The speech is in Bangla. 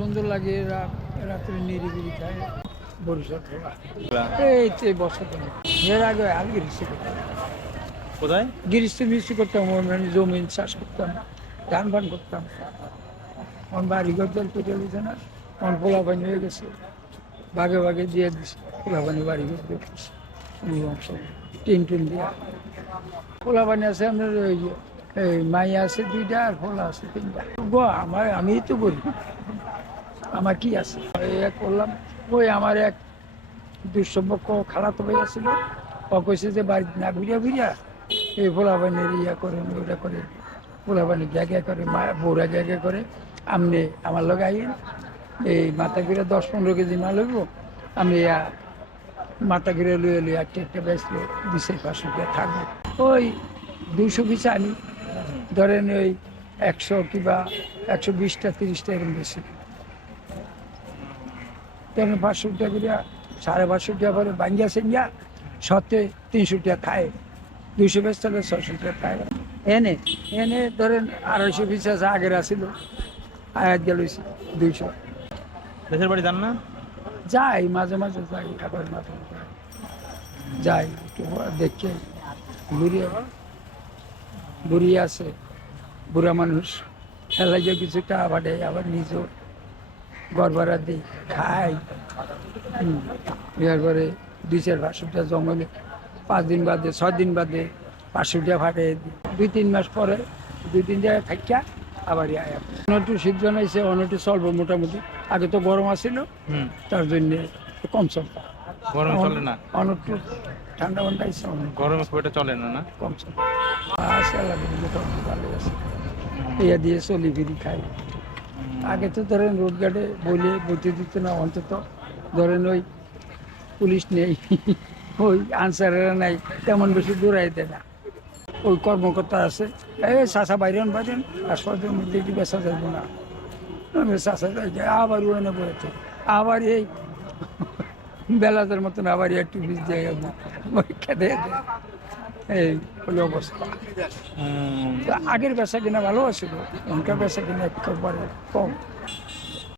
সুন্দর লাগে রাত্রে নিরিবিলি খায় বরিশাল এই তো এই বছর এর আগে আর গিরিস্তি করতাম। কোথায়? গিরিস্তি মিস্ত্রি করতাম মানে জমিন চাষ করতাম ধান ফান করতাম। আমার বাড়ি ঘর জল পেটে দিতে না। আমার পোলা পানি হয়ে গেছে। ভাগে ভাগে দিয়ে দিছে। পোলা পানি বাড়ি ঘর দেখতেছে টিন দিয়া। আছে আপনার ওই মাই আছে দুইটা আর পোলা আছে তিনটা। আমার আমি তো করি আমার কি আছে? করলাম। ওই আমার এক দুঃসম্পর্ক খারাপ হয়ে গেছিল। ও কইছে যে বাড়িতে না ঘুরিয়া ঘুরিয়া এই পোলাবানির ইয়া করেন ওটা করে পোলাবানি জায়গা করে, মা বৌরা জায়গা করে। আমনে আমার লগে আইন, এই মাথা ঘিরে দশ পনেরো কেজি মাল হইব। আমি মাথা ঘিরে লুয়ে লুয়ে একটা একটা বেসলে বিশের পাঁচশো টাকা থাকব। ওই দুইশো পিস আনি। ধরেন ওই একশো কিংবা একশো বিশটা, তিরিশটা এরকম বেশি তেমন পাঁচশো টাকা করে সাড়ে পাঁচশো টাকা করে বাঙ্গিয়া সেঙ্গিয়া সত্যি তিনশো টাকা খায়। দুইশো বেশ তাহলে ছশো টাকা খায়। এনে এনে ধরেন আড়াইশো পিস আছে আগের আসিল আয়াত গেল দুইশো। দেশের বাড়ি যান না? যাই মাঝে মাঝে যাই আবার মাঝে যাই। একটু দেখে ঘুরিয়ে। বুড়ি আছে বুড়া মানুষ। খেলাই যে কিছুটা আবার দেয় আবার নিজেও ভাড়া দিই খাই। হুম, পরে দুই চার পাঁচশোটা জমালে পাঁচ দিন বাদে ছয় দিন বাদে পাঁচশোটা ফাটিয়ে দিই। দুই তিন মাস পরে দুই তিন জায়গায় থাকিয়া আবার আয় অনেকটু শীত জানাইছে অনেকটু চলবো মোটামুটি। আগে তো গরম আছিল তার জন্য কম চলবে গরম চলে না? অনেকটু ঠান্ডা ঠান্ডা ইচ্ছে গরম খুব একটা চলে না না? কম চলবে আছে মোটামুটি ভালো আছে। ইয়া দিয়ে চলি ফিরি খাই। আগে তো ধরেন রোড গার্ডে বলে বইতে দিত না, অন্তত ধরেন ওই পুলিশ নেই, ওই আনসারেরা নাই, তেমন বেশি দেয় না। ওই কর্মকর্তা আছে, এই চাষা বাইরেন বাইরেন হাসপাতালের মধ্যে এটি বেসা যাইব না। চাষা যাই আবার না বলেছে আবার এই বেলাদের মতন আবার একটু বীজ দিয়ে গেল দেয়। এই হলো অবস্থা। আগের বেচা কিনা ভালো আছিল এখনকার বেচা কিনা একেবারে কম।